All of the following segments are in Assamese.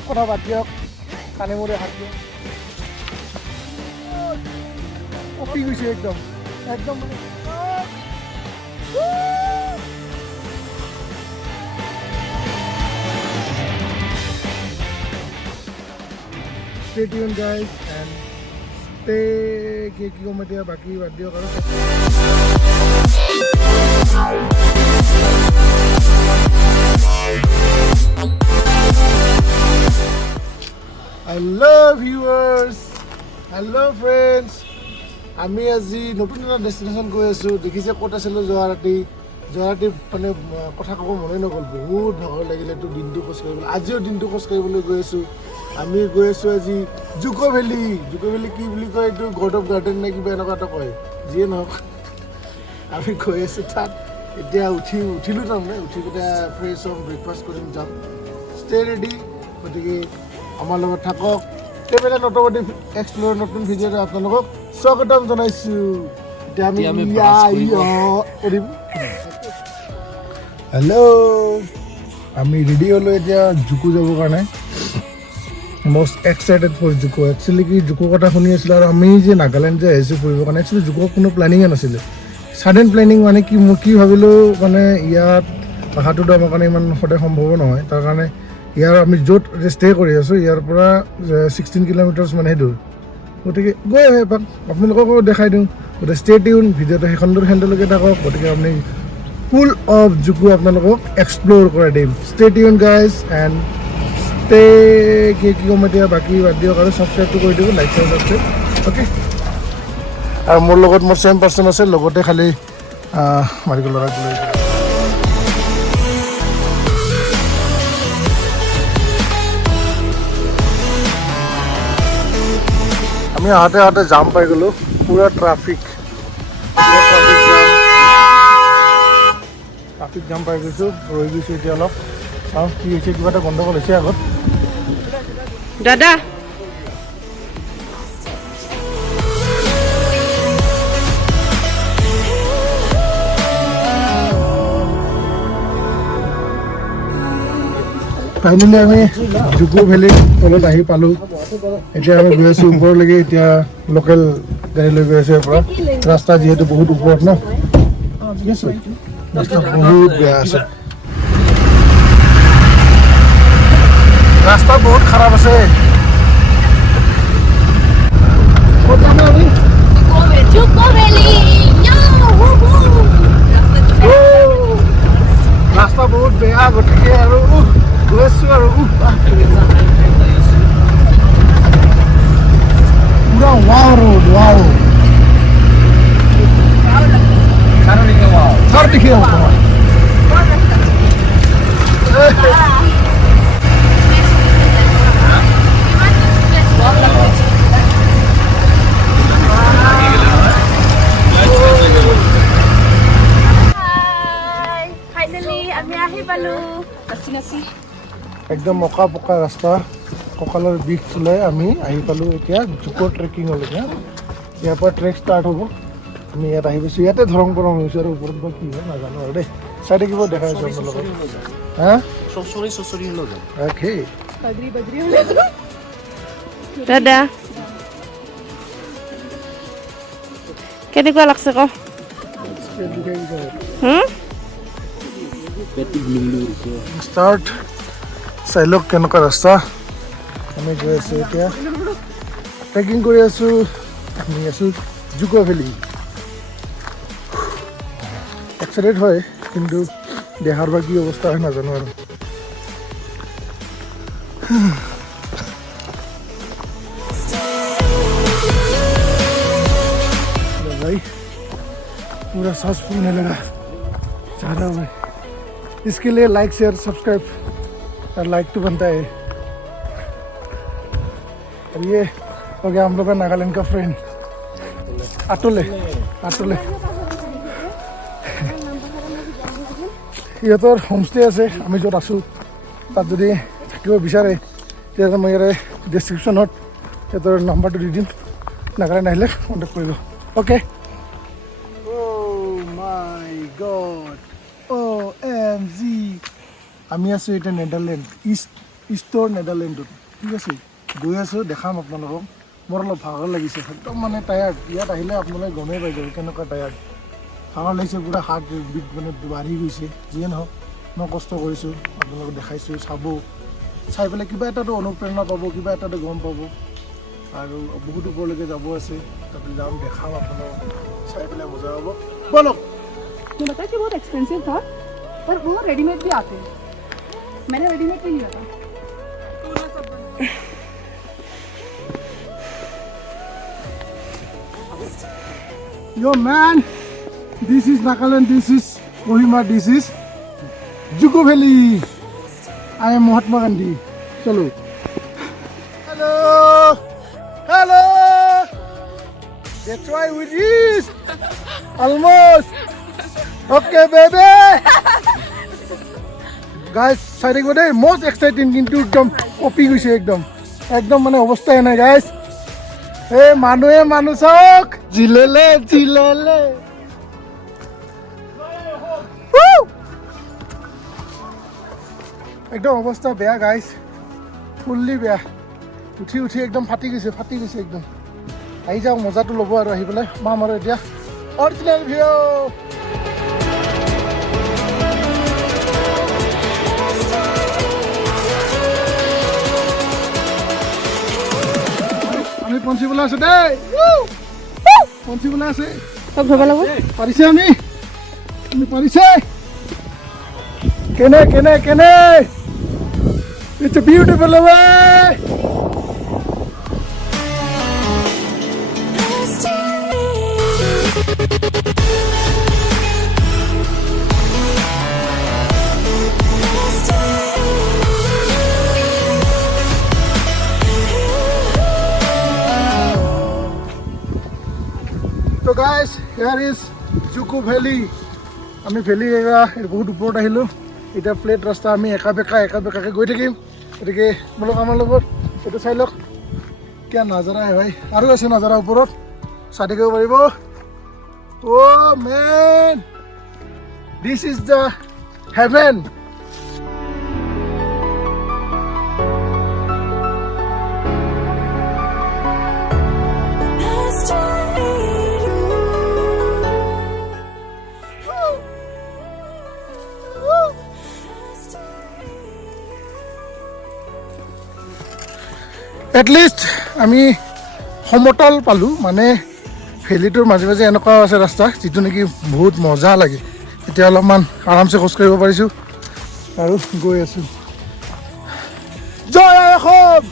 চব কথা বাদ দিয়ক কানে মূৰে হাত দিয়ক কপি গৈছে একদম একদম মানে stay tuned guys and stay কি কম এতিয়া বাকি বাদ দিয়ক আৰু hello viewers hello friends আমি আজি নতুন এটা ডেষ্টিনেশ্যন গৈ আছোঁ দেখিছে ক'ত আছিলোঁ যোৱাৰাতি মানে কথা ক'ব মনে নগ'ল বহুত ভাগৰ লাগিলে তো দিনটো খোজ কাঢ়িবলৈ আজিও দিনটো খোজ কাঢ়িবলৈ গৈ আছোঁ আমি গৈ আছোঁ আজি জুকো ভেলী কি বুলি কয় এইটো গড অফ গাৰ্ডেন নে কিবা এনেকুৱা এটা কয় যিয়ে নহওক আমি গৈ আছোঁ তাত এতিয়া উঠিলোঁ তাৰমানে উঠি পেলাই ফ্ৰেছ হ'ম ব্ৰেকফাষ্ট কৰিম যাম ষ্টে ৰেডি গতিকে আমাৰ লগত থাকক ট্ৰেভেল এণ্ড অট'মেটিক এক্সপ্ল'ৰ নতুন ভিডিঅ'ত আপোনালোকক স্বাগতম জনাইছোঁ এতিয়া আমি কৰিম হেল্ল' আমি ৰেডি হ'লোঁ এতিয়া জুকো যাবৰ কাৰণে most excited for Dzükou actually কি জুকো কথা শুনি আছিলোঁ আৰু আমি যে নাগালেণ্ড যে আহিছোঁ ফুৰিবৰ কাৰণে একচুৱেলি জুকো কোনো প্লেনিঙে নাছিলে ছাডেন প্লেনিং মানে কি মই কি ভাবিলোঁ মানে ইয়াত অহাটোতো আমাৰ কাৰণে ইমান সদায় সম্ভৱ নহয় তাৰ কাৰণে ইয়াৰ আমি য'ত ষ্টে কৰি আছোঁ ইয়াৰ পৰা 16 কিলোমিটাৰ্ছ মানহে দূৰ গতিকে গৈ আহে এপাক আপোনালোককো দেখাই দিওঁ গতিকে ষ্টে টিউন ভিডিঅ'টো সেইখনলৈকে থাকক গতিকে আপুনি ফুল অফ জুকো আপোনালোকক এক্সপ্ল'ৰ কৰাই দিম ষ্টে টিউন গাইজ এণ্ড কি ক'ম এতিয়া বাকী বাদ দিয়ক আৰু ছাবস্ক্ৰাইবটো কৰি দিব লাইক ছাবস্ক্ৰাইব অ'কে আৰু মোৰ লগত মোৰ ছেম পাৰ্চন আছে লগতে খালি মাৰিব ল'ৰা আমি আহোঁতে জাম পাই গ'লোঁ পুৰা ট্ৰাফিক জাম পাই গৈছোঁ ৰৈ গৈছোঁ এতিয়া অলপ চাওঁ কি হৈছে কিবা এটা গণ্ডগোল হৈছে আগত দাদা ফাইনেলি আমি জুকো ভেলীৰ তলত আহি পালোঁ এতিয়া আমি গৈ আছোঁ ওপৰলৈকে এতিয়া লোকেল গাড়ী লৈ গৈ আছোঁ ইয়াৰ পৰা ৰাস্তা যিহেতু বহুত ওপৰত ন ঠিক আছে ৰাস্তা বহুত বেয়া আছে ৰাস্তা বহুত খাৰাপ আছে ৰাস্তা বহুত বেয়া গতিকে আৰু গৈ আছোঁ আৰু পুৰা ৱাও ৰোড ৱাও চাৰ দেখি একদম মকা পকা ৰাস্তা কঁকালৰ বিষ চলাই আমি আহি পালোঁ এতিয়া জুকো ট্ৰেকিঙলৈকে ইয়াৰ পৰা ট্ৰেক ষ্টাৰ্ট হ'ব আমি ইয়াত আহি পাইছোঁ ইয়াতে ধৰং কৰং হৈছোঁ আৰু ওপৰত বা কি হয় নাজানো আৰু দেই চাই থাকিব দেখাই আছোঁ আপোনাৰ লগত হা দাদা কেনেকুৱা লাগছে ক ষ্টাৰ্ট চাই লওক কেনেকুৱা ৰাস্তা আমি গৈ আছোঁ এতিয়া ট্ৰেকিং কৰি আছোঁ আমি আছোঁ জুকো ভেলী এক্সাইটেড হয় কিন্তু দেহাৰ বা কি অৱস্থা হয় নাজানো আৰু भाई पूरा सांस फूलने लगा ज़्यादा भाई इसके लिए लाइक शेयर सब्सक्राइब और लाइक तो बनता है और ये हो गया हम लोग का नागालैंड का फ्रेंड आटोले ইহঁতৰ হোমষ্টে আছে আমি য'ত আছোঁ তাত যদি থাকিব বিচাৰে তেতিয়াহ'লে মই ইয়াৰে ডেছক্ৰিপশ্যনত সিহঁতৰ নাম্বাৰটো দি দিম নাগালেণ্ড আহিলে কণ্টেক্ট কৰিব অ'কে মাই গড OMG আমি আছোঁ এতিয়া নেদাৰলেণ্ড ইষ্টৰ নেদাৰলেণ্ডত ঠিক আছে গৈ আছোঁ দেখাম আপোনালোকক মোৰ অলপ ভাগৰ লাগিছে একদম মানে টায়াৰ্ড ইয়াত আহিলে আপোনালোকে গমেই পাই যাব কেনেকুৱা টায়াৰ্ড ভাগৰ লাগিছে পূৰা হাৰ্ট বিট মানে বাঢ়ি গৈছে যিয়ে নহওক মই কষ্ট কৰিছোঁ আপোনালোকক দেখাইছোঁ চাব চাই পেলাই কিবা এটাতো অনুপ্ৰেৰণা পাব কিবা এটাতো গম পাব আৰু বহুত ওপৰলৈকে যাব আছে তাতে যাম দেখাম আপোনালোকক চাই পেলাই মজা হ'ব বলক मुझे लगता है कि बहुत एक्सपेंसिव था पर वो रेडीमेड भी आते हैं मैंने रेडीमेड भी लिया था Yo man, this is Nagaland, this is Kohima, this is Dzukou Valley. I am Mahatma Gandhi. Chalo. Hello, hello. That's why we reached. Almost. Okay, baby. Guys, starting with the most exciting into ekdom copy hoise ekdom mane obostha hai na guys. Hey, manu chok. Jilele. Woo! একদম অৱস্থা বেয়া গাইজ ফুল্লি বেয়া উঠি একদম ফাটি গৈছে একদম আহি যাওক মজাটো ল'ব আৰু আহি পেলাই মাম আৰু এতিয়া অৰিজিনেল ভিউ আমি পঞ্চিবলৈ আছো দেই পঞ্চিবলৈ আছে চব ধৰিব লাগিব পাৰিছে আমি পাৰিছে কেনে It's a beautiful way. So guys, here is Dzukou Valley. আমি ভেলি এৰা বহুত ওপৰত আহিলোঁ এতিয়া ফ্লেট ৰাস্তা আমি একা বেকাকৈ গৈ থাকিম গতিকে বোলক আমাৰ লগত এইটো চাই লওক কিয় নাজাৰা হে ভাই আৰু আছে নাজাৰা ওপৰত চাই থাকিব পাৰিব অ' men this is the heaven at least আমি সমতল পালোঁ মানে ভেলিটোৰ মাজে মাজে এনেকুৱা আছে ৰাস্তা যিটো নেকি বহুত মজা লাগে এতিয়া অলপমান আৰামছে খোজকাঢ়িব পাৰিছোঁ আৰু গৈ আছোঁ জয় অসম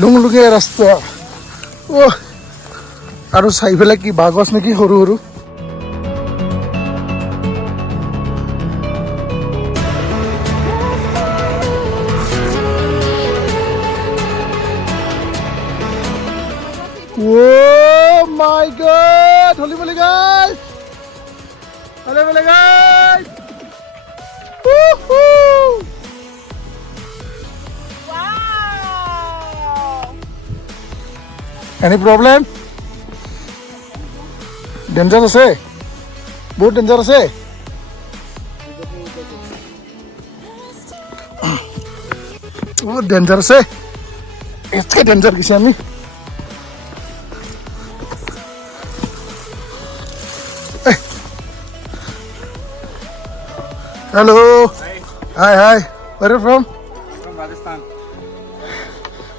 লুংলুঙীয়া ৰাস্তা অ' আৰু চাই পেলাই কি বাঁহ গছ নেকি সৰু Oh my god! Holy moly guys! Holy guys! Woohoo! wow Any problem? Danger আছে? বহুত danger আছে? বহুত danger আছে? এতকে danger কিছে আমি? Hello. Hi. Where are you from? From Rajasthan.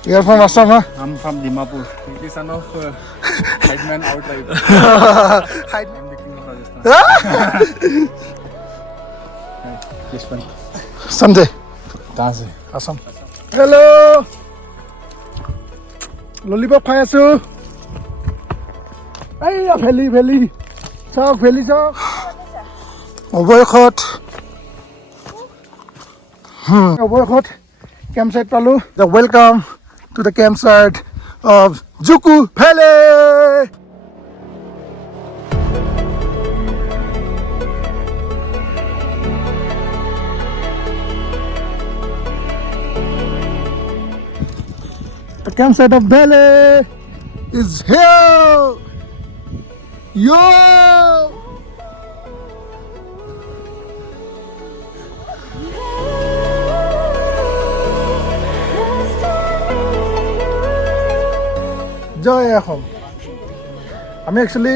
You are from Assam, huh? I'm from Manipur. The son of headman outright. Hi. I'm the king of Rajasthan. This one. Sanjay. कहाँ से? Assam. Hello. Lollipop খাই আছো। এইয়া ভেলি। চাওক ভেলি চাওক। অৱয়সত campsite palu. The welcome to the campsite of Dzukou Valley. The campsite of Valley is here. Yo! জয় অসম। আমি একচুৱেলি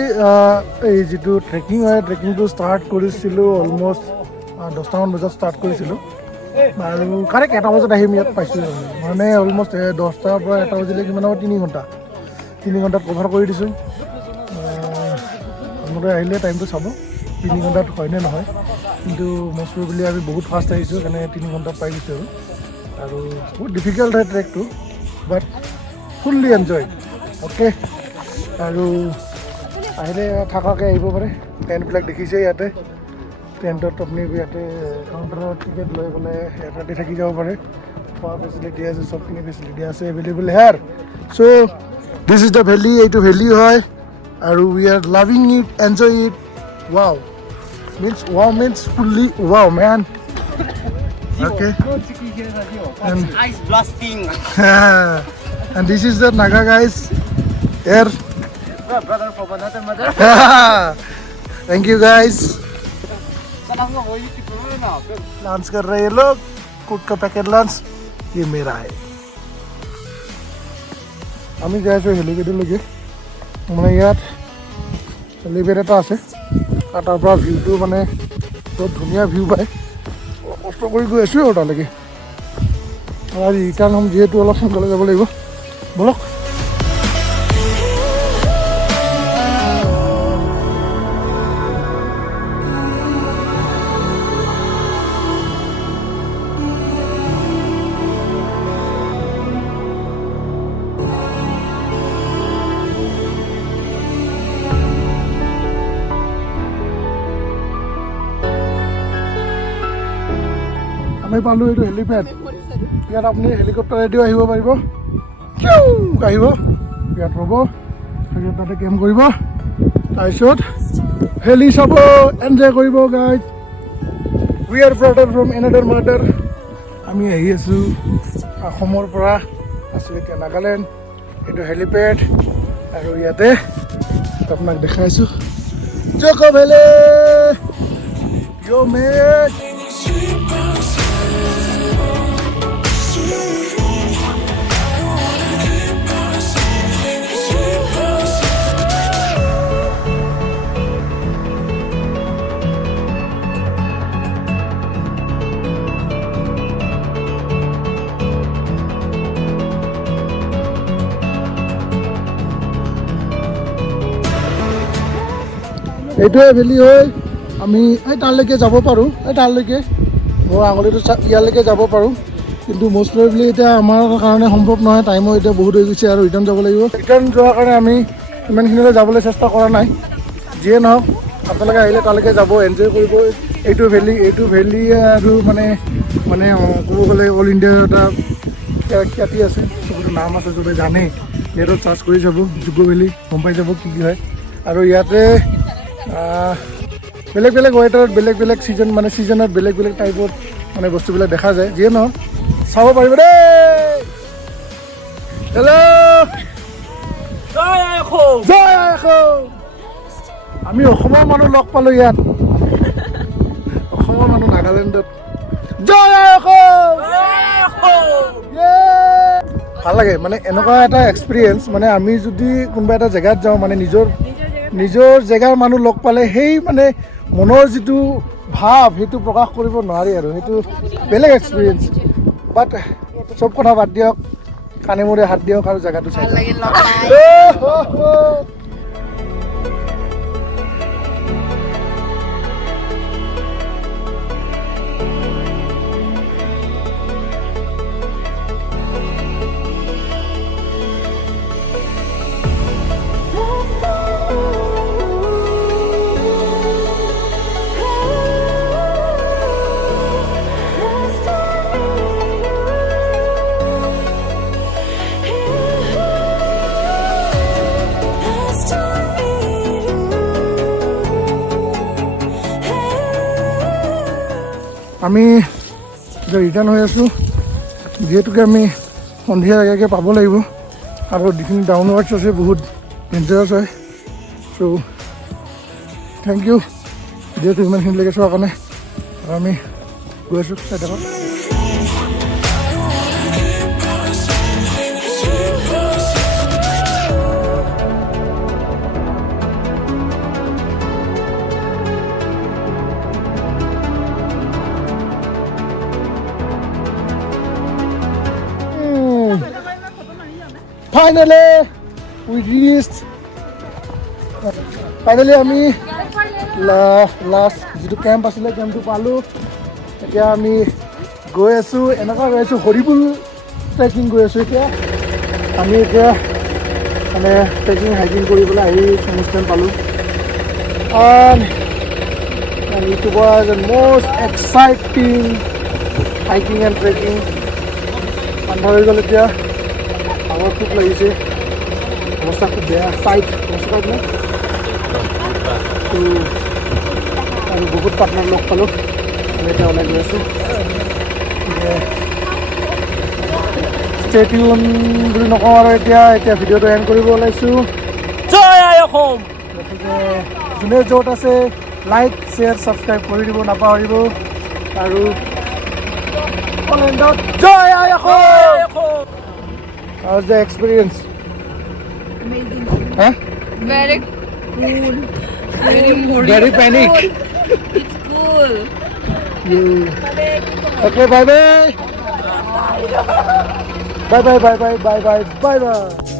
এই যিটো ট্ৰেকিং হয় ট্ৰেকিংটো ষ্টাৰ্ট কৰিছিলোঁ অলমষ্ট 10টামান বজাত ষ্টাৰ্ট কৰিছিলোঁ আৰু কাৰেক্ট 1টা বজাত আহিম ইয়াত পাইছোঁ মানে অলমষ্ট 10টাৰ পৰা 1টা বজিলে কিমান হ'ব 3 ঘণ্টাত কভাৰ কৰি দিছোঁ। আপোনালোকে আহিলে টাইমটো চাব 3 ঘণ্টাত হয়নে নহয়, কিন্তু মষ্ট প্ৰবেবলি আমি বহুত ফাষ্ট আহিছোঁ কাৰণে 3 ঘণ্টাত পাই গৈছোঁ আৰু বহুত ডিফিকাল্ট হয় ট্ৰেকটো বাট ফুল্লি এনজয়। অ'কে, আৰু আহিলে থাকাকৈ আহিব পাৰে। টেণ্টবিলাক দেখিছে ইয়াতে, টেণ্টত আপুনি ইয়াতে কাউণ্টাৰৰ টিকেট লৈ পেলাই ৰাতি থাকি যাব পাৰে। খোৱা ফেচিলিটি আছে, চবখিনি ফেচিলিটি আছে available here. So' this is the valley, এইটো ভেলি হয় আৰু we are loving it, enjoy it. Wow means fully wow man. Okay. Ice blasting. And this is the Naga guys. Here. Brother from another mother. Thank you guys. Lunch कर रहे हैं लोग, कुक का पैकेट लंच ये मेरा है। আমি যাই আছোঁ হেলিপেডলৈকে। মানে ইয়াত হেলিপেড এটা আছে আৰু তাৰ পৰা ভিউটো মানে বহুত ধুনীয়া ভিউ পায়। কষ্ট কৰি গৈ আছোঁ আৰু তালৈকে। আৰু আজি ৰিটাৰ্ণ হ'ম যিহেতু অলপ সোনকালে যাব লাগিব। বলক। আমি পালোঁ এইটো হেলিপেড। ইয়াত আপুনি হেলিকপ্টাৰেদিও আহিব পাৰিব, আহিব ইয়াত ৰ'ব, ইয়াত তাতে কেম্প কৰিব, তাৰপিছত হেলি চাব, এনজয় কৰিব guys. We are ব্ৰডাৰ from another mother. আমি আহি আছোঁ অসমৰ পৰা, আছোঁ এতিয়া নাগালেণ্ড। এইটো হেলিপেড আৰু ইয়াতে আপোনাক দেখাইছোঁ জুকো ভেলী। Yo man. এইটোৱে ভেলি হয়। আমি এই তালৈকে যাব পাৰোঁ, এই তালৈকে মোৰ আঙুলিটো ইয়ালৈকে যাব পাৰোঁ, কিন্তু মষ্ট প্ৰবেবলি এতিয়া আমাৰ কাৰণে সম্ভৱ নহয়। টাইমো এতিয়া বহুত হৈ গৈছে আৰু ৰিটাৰ্ণ যাব লাগিব। ৰিটাৰ্ণ যোৱাৰ কাৰণে আমি ইমানখিনিলৈ যাবলৈ চেষ্টা কৰা নাই। যিয়ে নহওক আপোনালোকে আহিলে তালৈকে যাব, এনজয় কৰিব। এইটো ভেলি আৰু মানে ক'ব গ'লে অল ইণ্ডিয়াৰ এটা খ্যাতি আছে, চবতো নাম আছে, চবে জানেই। নেটত চাৰ্চ কৰি চাব জুকো ভেলি, গম পাই যাব কি কি হয়। আৰু ইয়াতে বেলেগ বেলেগ ৱেডাৰত বেলেগ বেলেগ ছিজন, মানে ছিজনত বেলেগ বেলেগ টাইপত মানে বস্তুবিলাক দেখা যায়। যিয়ে নহওক চাব পাৰিব দেই। হেল্ল' জয় অসম। আমি অসমৰ মানুহ লগ পালোঁ ইয়াত, অসমৰ মানুহ নাগালেণ্ডত। জয় অসম। ভাল লাগে মানে এনেকুৱা এটা এক্সপিৰিয়েঞ্চ। মানে আমি যদি কোনোবা এটা জেগাত যাওঁ, মানে নিজৰ জেগাৰ মানুহ লগ পালে সেই মানে মনৰ যিটো ভাৱ সেইটো প্ৰকাশ কৰিব নোৱাৰি আৰু সেইটো বেলেগ এক্সপিৰিয়েঞ্চ। বাট চব কথা বাদ দিয়ক, কাণে মূৰে হাত দিয়ক আৰু জেগাটো চাই। আমি এতিয়া ৰিটাৰ্ণ হৈ আছোঁ, যিহেতুকে আমি সন্ধিয়াৰ আগে পাব লাগিব আৰু যিখিনি ডাউনৱাৰ্ডছ আছে বহুত ডেঞ্জাৰাছ হয়। চ' থেংক ইউ যিহেতু ইমানখিনিলৈকে চোৱাৰ কাৰণে। আৰু আমি গৈ আছোঁ চাইডত। Finally, we reached. Finally, আমি লাষ্ট যিটো কেম্প আছিলে কেম্পটো পালোঁ। এতিয়া আমি গৈ আছোঁ এনেকুৱা গৈ আছোঁ হৰিপুল ট্ৰেকিং গৈ আছোঁ এতিয়া। আমি এতিয়া মানে ট্ৰেকিং হাইকিং কৰিবলৈ আহি হোমষ্টেন পালোঁ। And it was the most exciting hiking and trekking. আন্ধাৰ হৈ গ'ল এতিয়া, আগৰ খুব লাগিছে, অৱস্থা খুব বেয়া, টাইট অৱস্থা টাইট নাই আৰু বহুত পাৰ্টনাৰ লগ পালোঁ। আমি এতিয়া ওলাই গৈ আছোঁ। ষ্টে টিউন বুলি নকওঁ আৰু এতিয়া ভিডিঅ'টো এণ্ড কৰিব ওলাইছোঁ। জয় আই অসম। গতিকে যোনে য'ত আছে লাইক শ্বেয়াৰ ছাবস্ক্ৰাইব কৰি দিব নাপাহৰিব। আৰু কলেণ্ডত জয় আই Assam. How's the experience? Amazing. Huh? Very cool. Very panic. It's cool. Okay, bye bye. Bye bye.